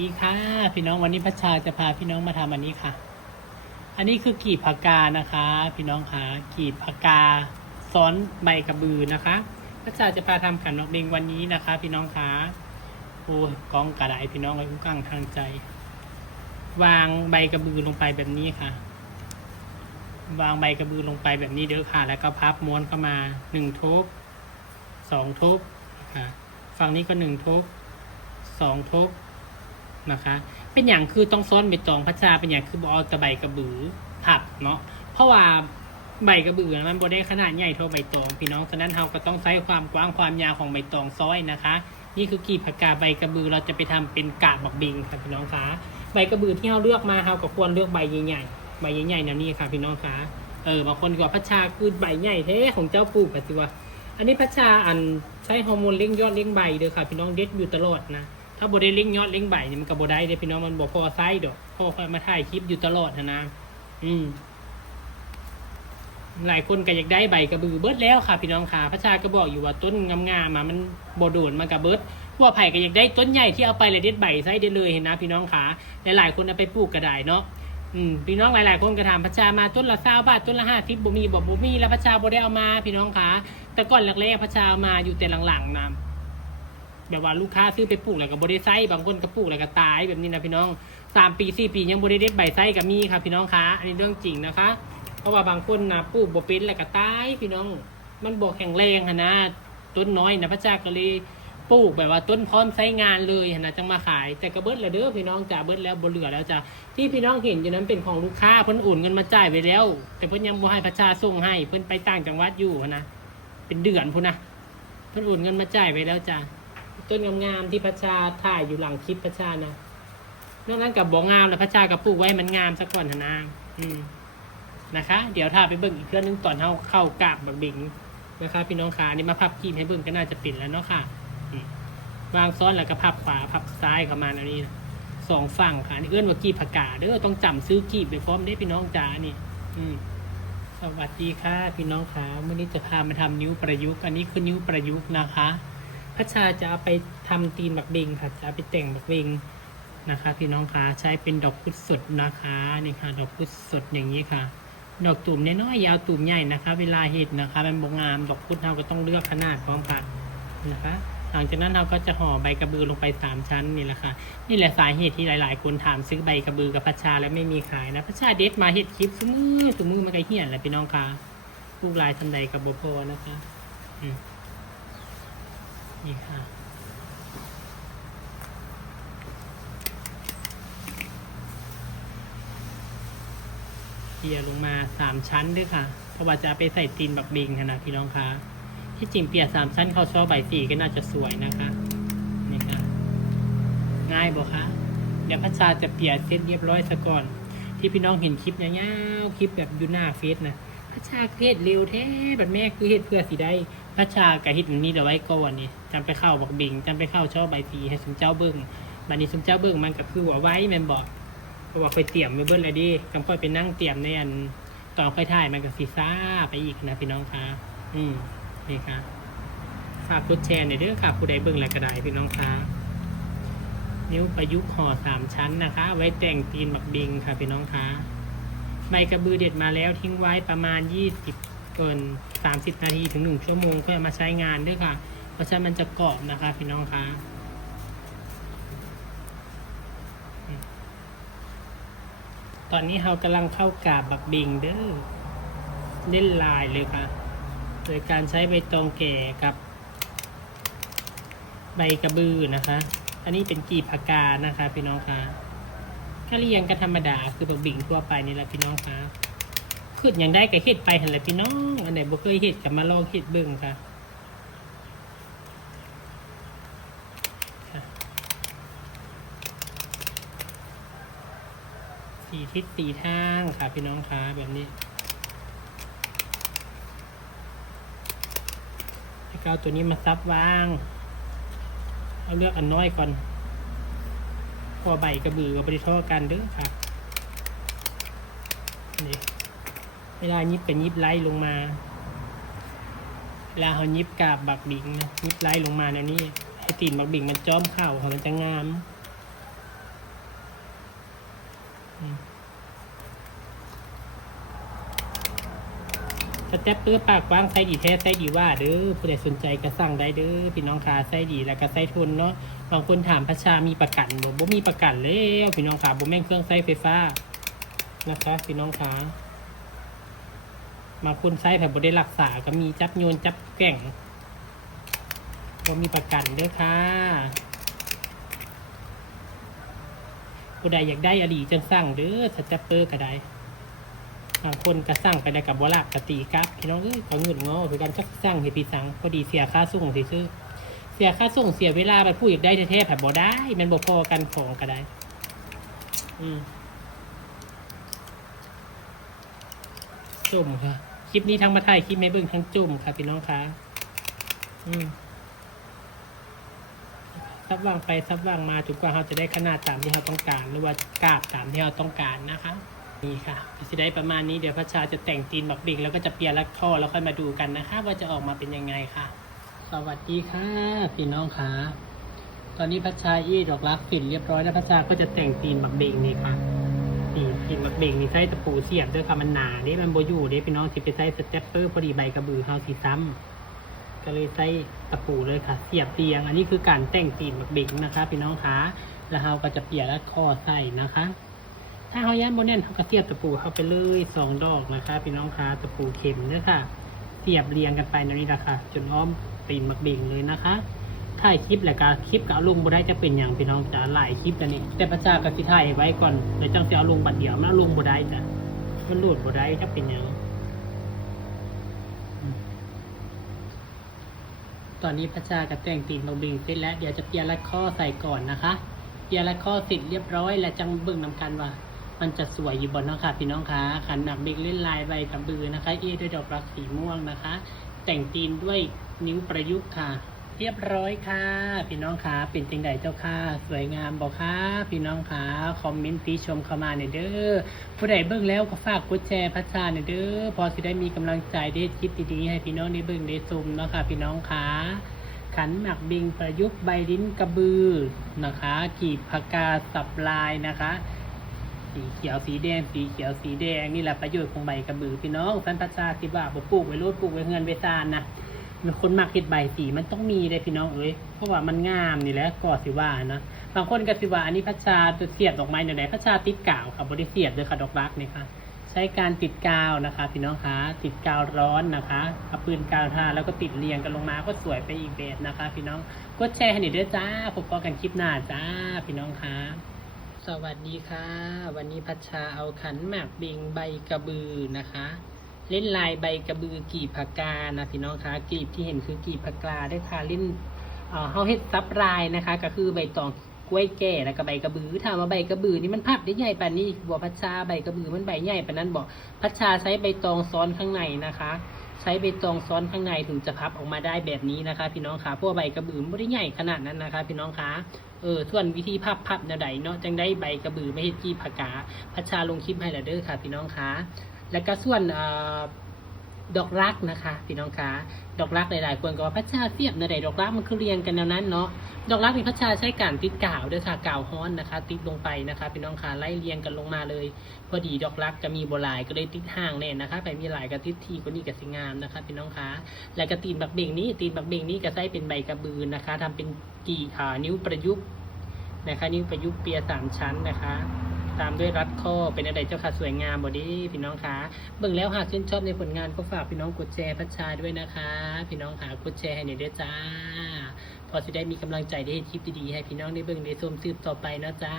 ดีค่ะพี่น้องวันนี้พัชชาจะพาพี่น้องมาทำอันนี้ค่ะอันนี้คือกีบผักกานะคะพี่น้องค่ะกีบผักกาซ้อนใบกระบือนะคะพัชชาจะพาทำขันดอกเบงวันนี้นะคะพี่น้องค่ะโอ้กล้องกระไดพี่น้องไว้กุ้งกั้งทางใจวางใบกระบือลงไปแบบนี้ค่ะวางใบกระบือลงไปแบบนี้เด้อค่ะแล้วก็พับม้วนเข้ามา1 ทบ2 ทบค่ะฝั่งนี้ก็1 ทบ2 ทบนะคะเป็นอย่างคือต้องซ้อนใบตองพัชชาเป็นอย่างคือบเอาตะใบกระบือผัดเนาะเพราะว่าใบกระบือมันบ่ได้ขนาดใหญ่เท่าใบตองพี่น้องฉะนั้นเราก็ต้องใช้ความกว้างความยาวของใบตองซ้อยนะคะนี่คือกีบผักกาใบกระบือเราจะไปทำเป็นกาบบักบิงค่ะพี่น้องคะใบกระบือที่เราเลือกมาเราก็ควรเลือกใบใหญ่ๆใบใหญ่ๆแนวนี้ค่ะพี่น้องคะบางคนก็พัชชาคือใบใหญ่แท้ของเจ้าปลูกกันสิวะอันนี้พัชชาใช้ฮอร์โมนเลี้ยงยอดเลี้ยงใบเด้อค่ะพี่น้องเด็ดอยู่ตลอดนะถ้าบ่ได้เลี้ยงยอดเลี้ยงใบนี่มันก็บ่ได้เด้พี่น้องมันบ่พอไซส์ดอกพ่อค่อยมาถ่ายคลิปอยู่ตลอดนะหลายคนก็อยากได้ใบกระบือเบิดแล้วค่ะพี่น้องค่ะพระชาก็บอกอยู่ว่าต้นงามๆมันบ่โดนมันกับเบิดพวกไผ่ก็อยากได้ต้นใหญ่ที่เอาไปเลยเด็ดใบไซส์ได้เลยเห็นนะพี่น้องค่ะหลายๆคนเอาไปปลูกก็ได้เนาะพี่น้องหลายๆคนก็ถามพระชามาต้นละ20 บาทต้นละ50บ่มีบ่มีแล้วพระชาบ่ได้เอามาพี่น้องค่ะแต่ก่อนแรกๆพระชาเอามาอยู่แต่หลังๆนะแบบว่าลูกค้าซื้อไปปลูกแล้วก็บริไซบางคนก็ปลูกแล้วก็ตายแบบนี้นะพี่น้อง3 ปี 4 ปียังบริเด็ดใบไซก็มีครับพี่น้องคะอันนี้เรื่องจริงนะคะเพราะว่าบางคนนะปลูกบ่เป็นแล้วก็ตายพี่น้องมันบ่แข็งแรงนะต้นน้อยนะพระเจ้าก็เลยปลูกแบบว่าต้นพร้อมใช้งานเลยนะจังมาขายแต่ก็เบิดแล้วเด้อพี่น้องจ้าเบิดแล้วบ่เหลือแล้วจ้าที่พี่น้องเห็นอยู่นั้นเป็นของลูกค้าเพิ่นโอนเงินมาจ่ายไปแล้วแต่เพิ่นยังบ่ให้พระเจ้าส่งให้เพิ่นไปต่างจังหวัดอยู่นะเป็นเดือนพุ่นนะเพิ่นโอนเงินมาจ่ายไปแล้วจ้าต้นงามๆที่พระชาถ่ายอยู่หลังคลิปพระชานะนอกนั้นกับบ่งามแล้วพระชากับปลูกไว้มันงามซะก่อนนะนะคะเดี๋ยวถ้าไปเบิ่งอีกเรื่องนึงตอนเข้ากาบบักบิงนะคะพี่น้องขานี่มาพับกีบให้เบิ่งก็น่าจะปิดแล้วเนาะค่ะวางซ้อนแล้วก็พับขวาพับซ้ายเข้ามาแล้วนี่2 ฝั่งค่ะนี่เอื้อนว่ากีบผักกาเด้อต้องจำซื้อกีบไปพร้อมได้พี่น้องจ๋านี่สวัสดีค่ะพี่น้องขาเมื่อนี้จะพามาทำนิ้วประยุกต์อันนี้คือนิ้วประยุกต์นะคะพัชชาจะเอาไปทำตีนบักเบงค่ะจะเอาไปแต่งบักเบงนะคะพี่น้องคะใช้เป็นดอกพุธสดนะคะนี่ค่ะดอกพุธสดอย่างนี้ค่ะดอกตุ่มน้อยๆยาวตุ่มใหญ่นะคะเวลาเห็ดนะคะมันบงงามดอกพุธเราก็ต้องเลือกขนาดพร้อมกันนะคะหลังจากนั้นเราก็จะห่อใบกระบือลงไป3 ชั้นนี่แหละค่ะนี่แหละสาเหตุที่หลายๆคนถามซื้อใบกระบือกับพัชชาแล้วไม่มีขายนะพัชชาเด็ดมาเห็ดคลิปสมือมันก็เหี้ยนแหละพี่น้องคะลูกลายทันใดกับโบโพนะคะนี่ค่ะเปียลงมา3 ชั้นด้วยค่ะเพราะว่าจะไปใส่ตีนบักเบงนะพี่น้องคะที่จริงเปีย3 ชั้นเข้าช่อใบ4ก็น่าจะสวยนะคะนี่ค่ะง่ายบ่คะเดี๋ยวพัชชาจะเปียเสร็จเรียบร้อยซะก่อนที่พี่น้องเห็นคลิปยาวๆคลิปแบบอยู่หน้าเฟซนะพัชชาเฮ็ดเร็วแท้แบบแม่คือเฮ็ดเพื่อสิได้พัชชากับเฮ็ดนี้เดี๋ยวไว้ก่อนนี่จำไปเข้าบักเบงจำไปเข้าช่อใบ4ให้สมเจ้าเบิ้งบัดนี้สมเจ้าเบิ้งมันก็คือว่าไว้แม่นบอกเพราะว่าค่อยเตรียมไว้เบิ้ลเลยดิกำค่อยไปนั่งเตรียมในตอนค่อยถ่ายมันก็สิซ่าไปอีกนะพี่น้องคะนี่ค่ะฝากกดแชร์หน่อยเด้อค่ะผู้ใดเบิ่งแล้วก็ได้พี่น้องคะนิ้วประยุกต์ห่อ3 ชั้นนะคะไว้แต่งตีนบักบิงค่ะพี่น้องคะใบกระบือเด็ดมาแล้วทิ้งไว้ประมาณ30 นาทีถึง1 ชั่วโมงเพื่อมาใช้งานด้วยค่ะเพราะฉะนั้นมันจะกรอบนะคะพี่น้องคะตอนนี้เรากำลังเข้ากาบบักบิงเด้อเล่นลายเลยค่ะโดยการใช้ใบตองแก่กับใบกระบือนะคะอันนี้เป็นกีบผักกานะคะพี่น้องคะก็เรียงกันธรรมดาคือบักบิงทั่วไปนี่แหละพี่น้องคะขึ้นอย่างได้กับเห็ดไปเห็นแหละพี่น้องอันไหนบ่เคยเห็ดกับมาลองเห็ดเบิ่งค่ะ4 ทิศ 4 ทางค่ะพี่น้องคะแบบนี้ให้เอาตัวนี้มาซับวางเอาเลือกอันน้อยก่อนพอใบกระบือกับบริท่อกันเด้อค่ะนี่เวลายิบเป็นยิบไล่ลงมาเวลาเขายิบกาบบักบิงนะยิบไล่ลงมาในนี้ให้ตีนบักบิงมันจ้อมเข่าเขามันจะงาม สเต็ปเปอร์ปากกว้างไซส์ดีแท้ไซส์ดีว่าเด้อผู้ใดสนใจก็สั่งได้เด้อพี่น้องขาไซส์ดีแล้วก็ไซส์ทนเนาะบางคนถามพัชชามีประกันบ่มีประกันแล้วพี่น้องขาบ่แม่นเครื่องไซส์ไฟฟ้านะคะพี่น้องขาบางคนไซส์แบบบ่ได้รักษาก็มีจับโยนจับแก่งบ่มีประกันเด้อค่ะผู้ใดอยากได้อดีจังสั่งเด้อสเต็ปเปอร์ก็ได้บางคนก็สั่งไปได้กับบ่ลักกตีกับพี่น้องก็เงินงอคือกันจักสั่งให้พี่สั่งพอดีเสียค่าส่งสิซื้อเสียค่าส่งเสียเวลาไปผู้อยากได้แท้ๆแบบบ่ได้มันบ่พอกันของก็ได้จุ่มค่ะคลิปนี้ทั้งมาถ่ายคลิปแม่เบิ่งทั้งจุ่มค่ะพี่น้องค่ะซับวางไปซับวางมาจนกว่าเราจะได้ขนาดตามที่เราต้องการหรือว่ากราบตามที่เราต้องการนะคะนี่ค่ะจะได้ประมาณนี้เดี๋ยวพัชชาจะแต่งตีนบักบิกแล้วก็จะเปลี่ยนลักท่อแล้วค่อยมาดูกันนะคะว่าจะออกมาเป็นยังไงค่ะสวัสดีค่ะพี่น้องค่ะตอนนี้พัชชาดอกรักปิดเรียบร้อยแล้วพัชชาก็จะแต่งตีนบักบิกนี่ค่ะตีนบักบิกนี่ใช้ตะปูเสียบด้วยค่ะมันหนานี่มันโบอยู่เด้พี่น้องที่ไปใช้สเต็ปเปอร์พอดีใบกระบือเขาสีซ้ำก็เลยใช้ตะปูเลยค่ะเสียบเตียงอันนี้คือการแต่งตีนบักบิกนะคะพี่น้องค่ะแล้วเราก็จะเปลี่ยนลักข้อใส่นะคะถ้าเขาย้ำโมเน่นเขาก็เสียบตะปูเข้าไปเลย2 ดอกนะคะพี่น้องคะตะปูเข็มเนี่ยค่ะเสียบเรียงกันไปในนี้แหละค่ะจนอ้อมตีนบักเบ่งเลยนะคะถ่ายคลิปแหละค่ะคลิปกับเอาลงบ่ได้จะเป็นอย่างพี่น้องจะหลายคลิปกันนี่แต่พระเจ้ากับสิถ่ายไว้ก่อนเดี๋ยวจังจะเอาลงบัดเดียวมันลงบ่ได้จ้ะมันโหลดบ่ได้จะเป็นอย่างตอนนี้พระเจ้ากับแต่งตีนบักเบ่งเสร็จแล้วเดี๋ยวจะเปลี่ยนลัดข้อใส่ก่อนนะคะเปลี่ยนลัดข้อเสร็จเรียบร้อยแล้วจังเบิ่งนำกันว่ามันจะสวยอยู่บนเนาะค่ะพี่น้องคะขันหนักเบกเล่นลายใบกระบือนะคะด้วยดอกรักสีม่วงนะคะแต่งตีนด้วยนิ้วประยุกต์ค่ะเรียบร้อยค่ะพี่น้องคะเป็นจังใดเจ้าค่ะสวยงามบอกค่ะพี่น้องคะคอมเมนต์ตีชมเข้ามาเด้อผู้ใดเบิ่งแล้วก็ฝากกดแชร์พัชชาเด้อพอสิได้มีกำลังใจได้คิดดีๆให้พี่น้องได้เบิ่งได้ชมเนาะค่ะพี่น้องคะขันหมักบิงประยุกต์ใบลิ้นกระบือนะคะกีบพกาสับลายนะคะสีเขียวสีแดงสีเขียวสีแดงนี่แหละประโยชน์ของใบกระบือพี่น้องสันพัชชาคิดว่าบ่ปลูกไว้รดปลูกไว้เงินไว้ซานนะมีคนมักเห็ดใบสีมันต้องมีเลยพี่น้องเพราะว่ามันงามนี่แหละก็สิว่านะบางคนก็สิว่าอันนี้พัชชาจะเสียบดอกไม้ไหนพัชชาติดกาวค่ะบริเสียบเลยค่ะดอกรักนี่ค่ะใช้การติดกาวนะคะพี่น้องคะติดกาวร้อนนะคะเอาปืนกาวทาแล้วก็ติดเรียงกันลงมาก็สวยไปอีกแบบนะคะพี่น้องกดแชร์ให้หน่อยด้วยจ้าพบกันคลิปหน้าจ้าพี่น้องคะสวัสดีค่ะวันนี้พัชชาเอาขันหมากบิงใบกระบือนะคะเล่นลายใบกระบือกีบผักกานะพี่น้องคะกีบที่เห็นคือกีบผักกาได้ค่ะเล่นเฮาเฮ็ดซับลายนะคะก็คือใบตองกล้วยแก่แล้วก็ใบกระบือถามว่าใบกระบือนี่มันพับได้ใหญ่ปานนี้บัวพัชชาใบกระบือมันใบใหญ่ปานนั้นบอกพัชชาใช้ใบตองซ้อนข้างในนะคะใช้ใบตองซ้อนข้างในถึงจะพับออกมาได้แบบนี้นะคะพี่น้องคะเพราะใบกระบือไม่ได้ใหญ่ขนาดนั้นนะคะพี่น้องคะส่วนวิธีพับแนวใดเนาะจังได้ใบกระบือไม่ให้จี้ผักกาพัชชาลงคลิปให้แล้วเด้อค่ะพี่น้องคะแล้วก็ส่วนดอกรักนะคะพี่น้องคะดอกรักหลายๆคนก็ว่าพัชชาเสียบแนวใดดอกรักมันคือเรียงกันแนวนั้นเนาะดอกรักมีพัชชาใช้การติดกาวด้วยค่ะกาวฮ้อนนะคะติดลงไปนะคะพี่น้องคะไล่เรียงกันลงมาเลยพอดีดอกรักจะมีโบลายก็เลยติดห่างแน่นะคะไปมีหลายกระติดทีก็นี่กับสิงามนะคะพี่น้องคะและกระตีนบักเบ่งนี้ก็ใช้เป็นใบกระบือนะคะทำเป็นนิ้วประยุกต์นะคะนิ้วประยุกต์เปีย3 ชั้นนะคะตามด้วยรัดข้อเป็นอะไรเจ้าค่ะสวยงามบอดี้พี่น้องคะเบิ่งแล้วหากชื่นชอบในผลงานก็ฝากพี่น้องกดแชร์พัชชาด้วยนะคะพี่น้องหากดแชร์ให้หน่อยด้วยจ้าพอจะได้มีกำลังใจได้คลิปดีๆให้พี่น้องได้เบิ่งได้ชมสืบต่อไปนะจ้า